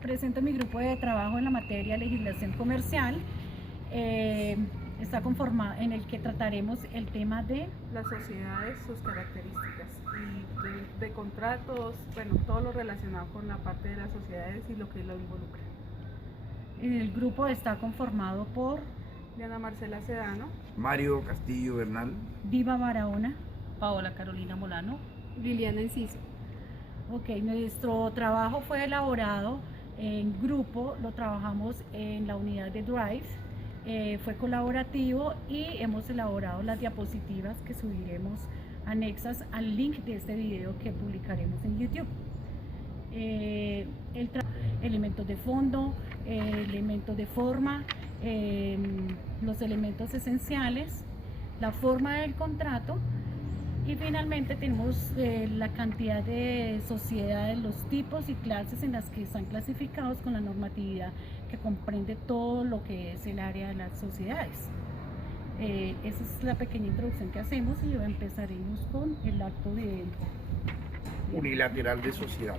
presento mi grupo de trabajo en la materia de legislación comercial. Está conformado en el que trataremos el tema de las sociedades, sus características y de contratos, bueno, todo lo relacionado con la parte de las sociedades y lo que lo involucra. El grupo está conformado por Diana Marcela Sedano, Mario Castillo Bernal, Diva Barahona, Paola Carolina Molano, Liliana Enciso. Ok, nuestro trabajo fue elaborado en grupo, lo trabajamos en la unidad de Drive, fue colaborativo y hemos elaborado las diapositivas que subiremos anexas al link de este video que publicaremos en YouTube. Elementos de fondo, elementos de forma, los elementos esenciales, la forma del contrato. Y finalmente tenemos la cantidad de sociedades, los tipos y clases en las que están clasificados con la normatividad que comprende todo lo que es el área de las sociedades. Esa es la pequeña introducción que hacemos y empezaremos con el acto de unilateral de sociedad.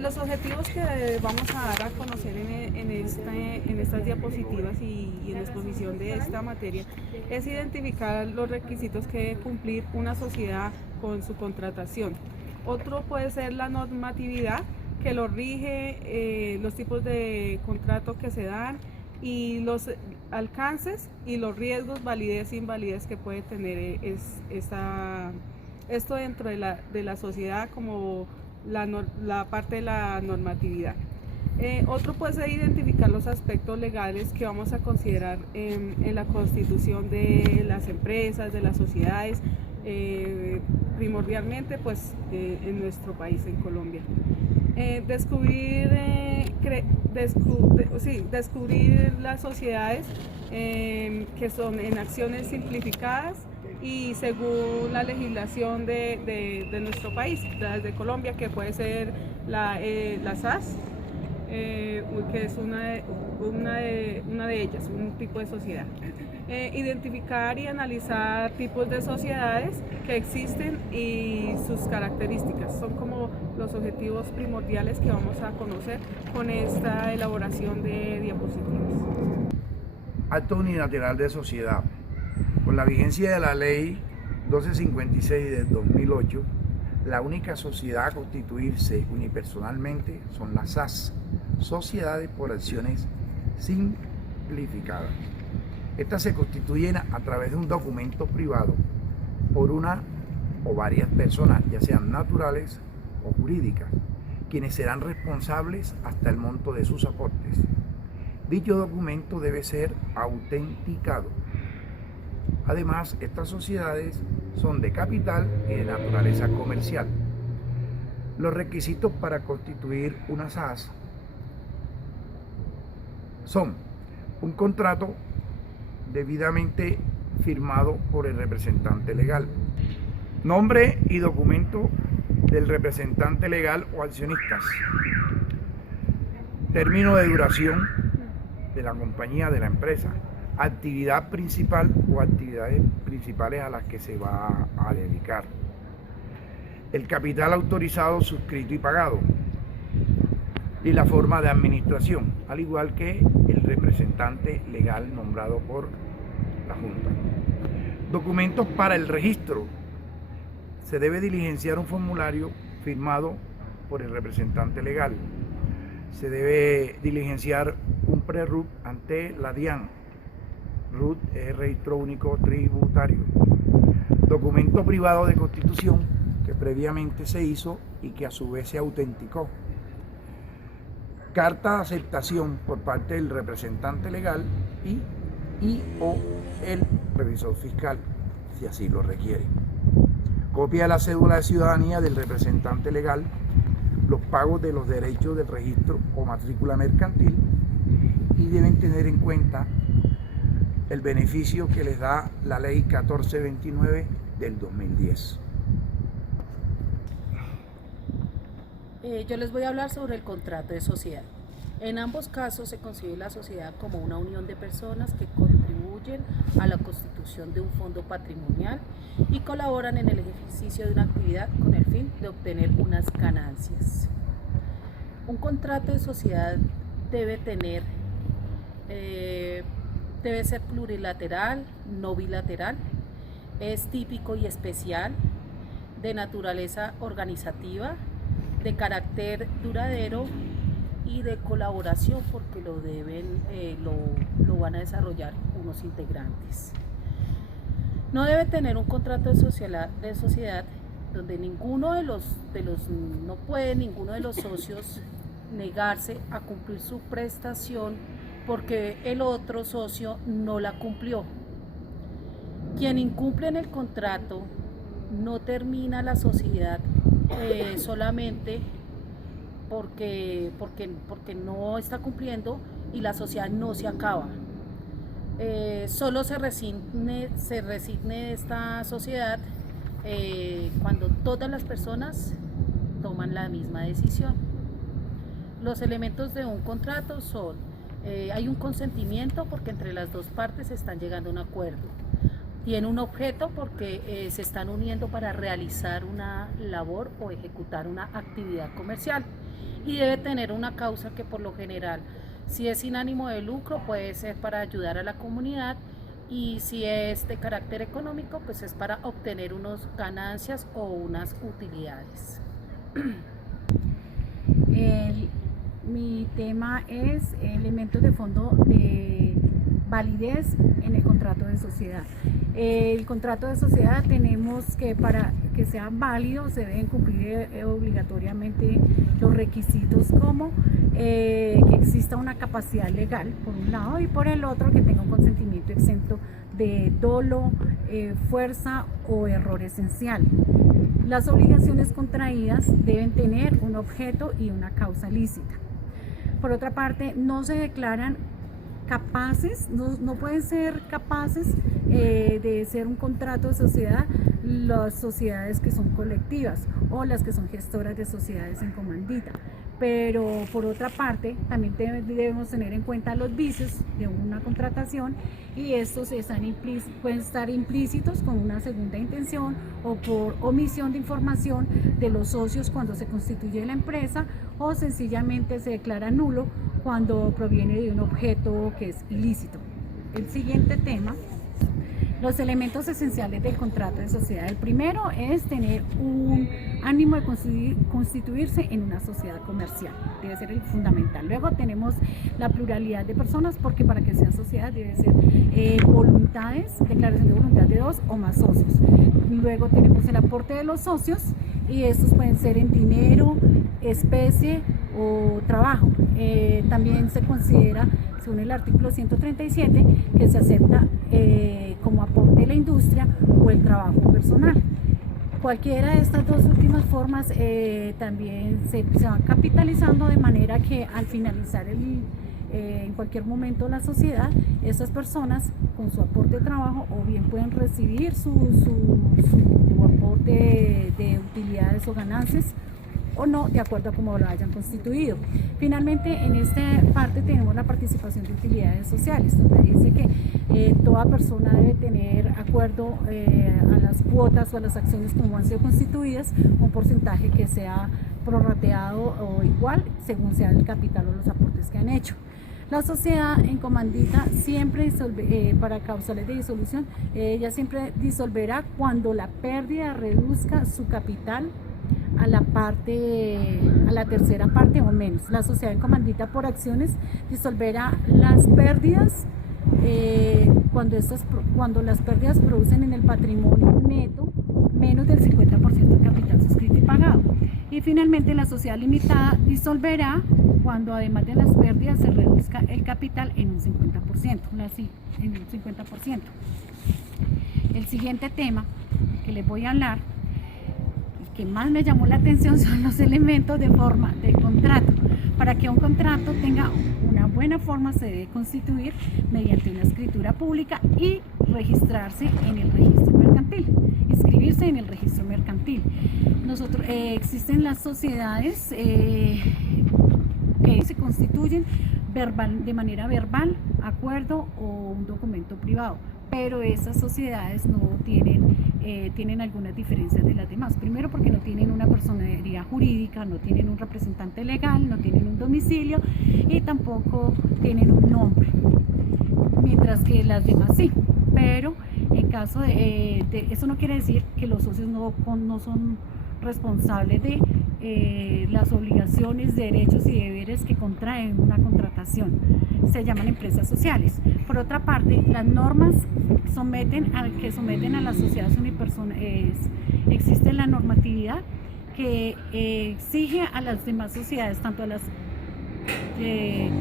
Los objetivos que vamos a dar a conocer en estas diapositivas y en la exposición de esta materia es identificar los requisitos que debe cumplir una sociedad con su contratación. Otro puede ser la normatividad que lo rige, los tipos de contrato que se dan y los alcances y los riesgos, validez e invalidez que puede tener esto dentro de la sociedad como la parte de la normatividad. Otro puede ser identificar los aspectos legales que vamos a considerar en la constitución de las empresas, de las sociedades, primordialmente pues en nuestro país, en Colombia. Descubrir las sociedades que son en acciones simplificadas y según la legislación de nuestro país, de Colombia, que puede ser la SAS, que es una de ellas, un tipo de sociedad. Identificar y analizar tipos de sociedades que existen y sus características. Son como los objetivos primordiales que vamos a conocer con esta elaboración de diapositivas. Acto unilateral de sociedad. Con la vigencia de la ley 1256 del 2008, la única sociedad a constituirse unipersonalmente son las SAS, Sociedades por Acciones Simplificadas. Estas se constituyen a través de un documento privado por una o varias personas, ya sean naturales o jurídicas, quienes serán responsables hasta el monto de sus aportes. Dicho documento debe ser autenticado. Además, estas sociedades son de capital y de naturaleza comercial. Los requisitos para constituir una SAS son un contrato debidamente firmado por el representante legal, nombre y documento del representante legal o accionistas, término de duración de la compañía, de la empresa, actividad principal o actividades principales a las que se va a dedicar, el capital autorizado, suscrito y pagado, y la forma de administración, al igual que el representante legal nombrado por la Junta. Documentos para el registro. Se debe diligenciar un formulario firmado por el representante legal. Se debe diligenciar un pre-RUT ante la DIAN. RUT es Registro Único Tributario. Documento privado de constitución que previamente se hizo y que a su vez se autenticó. Carta de aceptación por parte del representante legal y o el revisor fiscal, si así lo requiere. Copia de la cédula de ciudadanía del representante legal, los pagos de los derechos del registro o matrícula mercantil, y deben tener en cuenta el beneficio que les da la ley 1429 del 2010. Yo les voy a hablar sobre el contrato de sociedad. En ambos casos se concibe la sociedad como una unión de personas que contribuyen a la constitución de un fondo patrimonial y colaboran en el ejercicio de una actividad con el fin de obtener unas ganancias. Un contrato de sociedad debe tener, debe ser plurilateral, no bilateral, es típico y especial, de naturaleza organizativa, de carácter duradero y de colaboración, porque lo van a desarrollar unos integrantes. No debe tener un contrato de sociedad donde ninguno de los socios negarse a cumplir su prestación porque el otro socio no la cumplió. Quien incumple en el contrato no termina la sociedad solamente porque no está cumpliendo, y la sociedad no se acaba. Solo se resigne de esta sociedad cuando todas las personas toman la misma decisión. Los elementos de un contrato son, hay un consentimiento porque entre las dos partes están llegando a un acuerdo. Tiene un objeto porque se están uniendo para realizar una labor o ejecutar una actividad comercial. Y debe tener una causa que por lo general, si es sin ánimo de lucro, puede ser para ayudar a la comunidad, y si es de carácter económico, pues es para obtener unas ganancias o unas utilidades. Mi tema es elementos de fondo de validez en el contrato de sociedad. El contrato de sociedad tenemos que, para que sea válido, se deben cumplir obligatoriamente los requisitos como que exista una capacidad legal por un lado, y por el otro que tenga un consentimiento exento de dolo, fuerza o error esencial. Las obligaciones contraídas deben tener un objeto y una causa lícita. Por otra parte, no se declaran capaces, no pueden ser capaces de ser un contrato de sociedad las sociedades que son colectivas o las que son gestoras de sociedades en comandita. Pero por otra parte, también debemos tener en cuenta los vicios de una contratación, y estos pueden estar implícitos con una segunda intención o por omisión de información de los socios cuando se constituye la empresa, o sencillamente se declara nulo cuando proviene de un objeto que es ilícito. El siguiente tema: los elementos esenciales del contrato de sociedad. El primero es tener un ánimo de constituirse en una sociedad comercial, debe ser el fundamental. Luego tenemos la pluralidad de personas, porque para que sea sociedad debe ser declaración de voluntad de 2 o más socios. Luego tenemos el aporte de los socios, y estos pueden ser en dinero, especie o trabajo. También se considera, según el artículo 137, que se acepta como aporte de la industria o el trabajo personal. Cualquiera de estas dos últimas formas también se van capitalizando, de manera que al finalizar en cualquier momento la sociedad, estas personas con su aporte de trabajo o bien pueden recibir su aporte de utilidades o ganancias, o no, de acuerdo a cómo lo hayan constituido. Finalmente, en esta parte tenemos la participación de utilidades sociales, donde dice que toda persona debe tener acuerdo a las cuotas o a las acciones como han sido constituidas, un porcentaje que sea prorrateado o igual según sea el capital o los aportes que han hecho. La sociedad en comandita siempre para causales de disolución, ella siempre disolverá cuando la pérdida reduzca su capital a la tercera parte o menos. La sociedad en comandita por acciones disolverá las pérdidas cuando las pérdidas producen en el patrimonio neto menos del 50% del capital suscrito y pagado. Y finalmente, la sociedad limitada disolverá cuando además de las pérdidas se reduzca el capital en un 50%, en un 50%. El siguiente tema que les voy a hablar, que más me llamó la atención, son los elementos de forma del contrato. Para que un contrato tenga una buena forma, se debe constituir mediante una escritura pública y registrarse en el registro mercantil, inscribirse en el registro mercantil. Existen las sociedades que se constituyen de manera verbal, acuerdo o un documento privado, pero esas sociedades no tienen tienen algunas diferencias de las demás. Primero porque no tienen una personería jurídica, no tienen un representante legal, no tienen un domicilio y tampoco tienen un nombre, mientras que las demás sí. Pero en caso de eso no quiere decir que los socios no son responsables de las obligaciones, derechos y deberes que contraen una contratación. Se llaman empresas sociales. Por otra parte, las normas que someten a las sociedades unipersonales, existe la normatividad que exige a las demás sociedades, tanto a las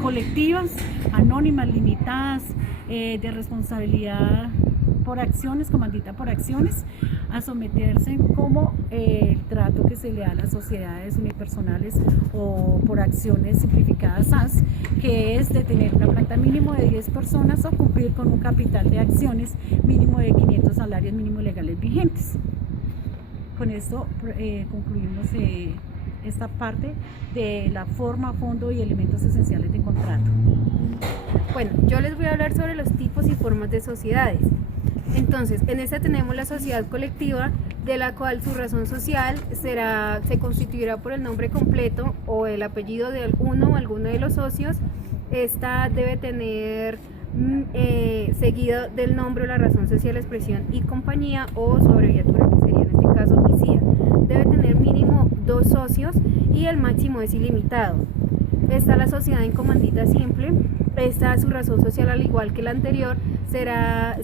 colectivas, anónimas, limitadas, de responsabilidad por acciones, comandita por acciones, a someterse como el trato que se le da a las sociedades unipersonales o por acciones simplificadas SAS, que es de tener una planta mínimo de 10 personas o cumplir con un capital de acciones mínimo de 500 salarios mínimos legales vigentes. Con esto concluimos esta parte de la forma, fondo y elementos esenciales de contrato. Bueno, yo les voy a hablar sobre los tipos y formas de sociedades. Entonces, en esta tenemos la sociedad colectiva, de la cual su razón social se constituirá por el nombre completo o el apellido de uno o alguno de los socios. Esta debe tener seguido del nombre o la razón social, expresión y compañía, o su abreviatura, que sería en este caso ICIA. Debe tener mínimo 2 socios y el máximo es ilimitado. Está la sociedad en comandita simple. Esta, su razón social, al igual que la anterior, será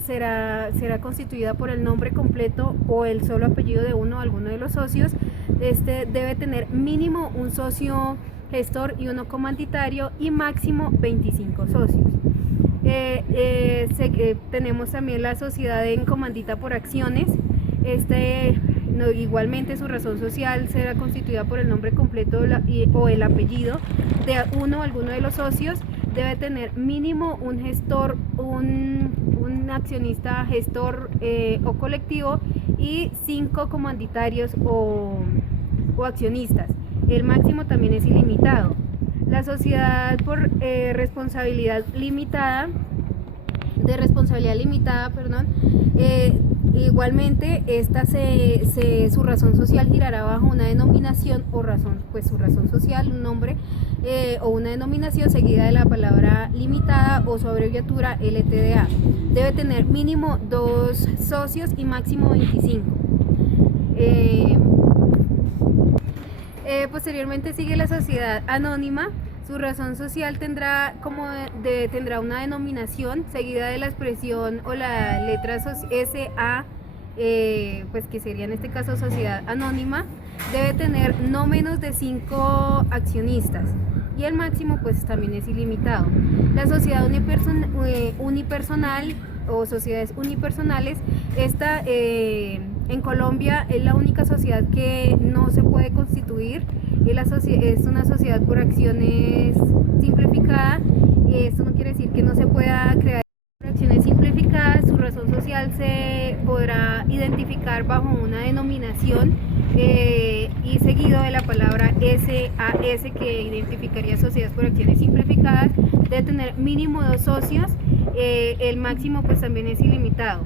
constituida por el nombre completo o el solo apellido de uno o alguno de los socios. Este debe tener mínimo un socio gestor y uno comanditario y máximo 25 socios. Tenemos también la sociedad en comandita por acciones. Igualmente su razón social será constituida por el nombre completo o el apellido de uno o alguno de los socios. Debe tener mínimo un gestor, un accionista gestor o colectivo y 5 comanditarios o accionistas. El máximo también es ilimitado. La sociedad por responsabilidad limitada, igualmente su razón social girará bajo una denominación o razón, pues su razón social, un nombre o una denominación seguida de la palabra limitada o su abreviatura LTDA. Debe tener mínimo 2 socios y máximo 25. Posteriormente sigue la sociedad anónima. Su razón social tendrá una denominación seguida de la expresión o la letra SA, pues que sería en este caso sociedad anónima. Debe tener no menos de 5 accionistas y el máximo pues también es ilimitado. La sociedad unipersonal o sociedades unipersonales, esta en Colombia es la única sociedad que no se puede constituir. Es una sociedad por acciones simplificada. Esto no quiere decir que no se pueda crear por acciones simplificadas. Su razón social se podrá identificar bajo una denominación y seguido de la palabra SAS, que identificaría sociedades por acciones simplificadas. Debe tener mínimo 2 socios. El máximo pues también es ilimitado.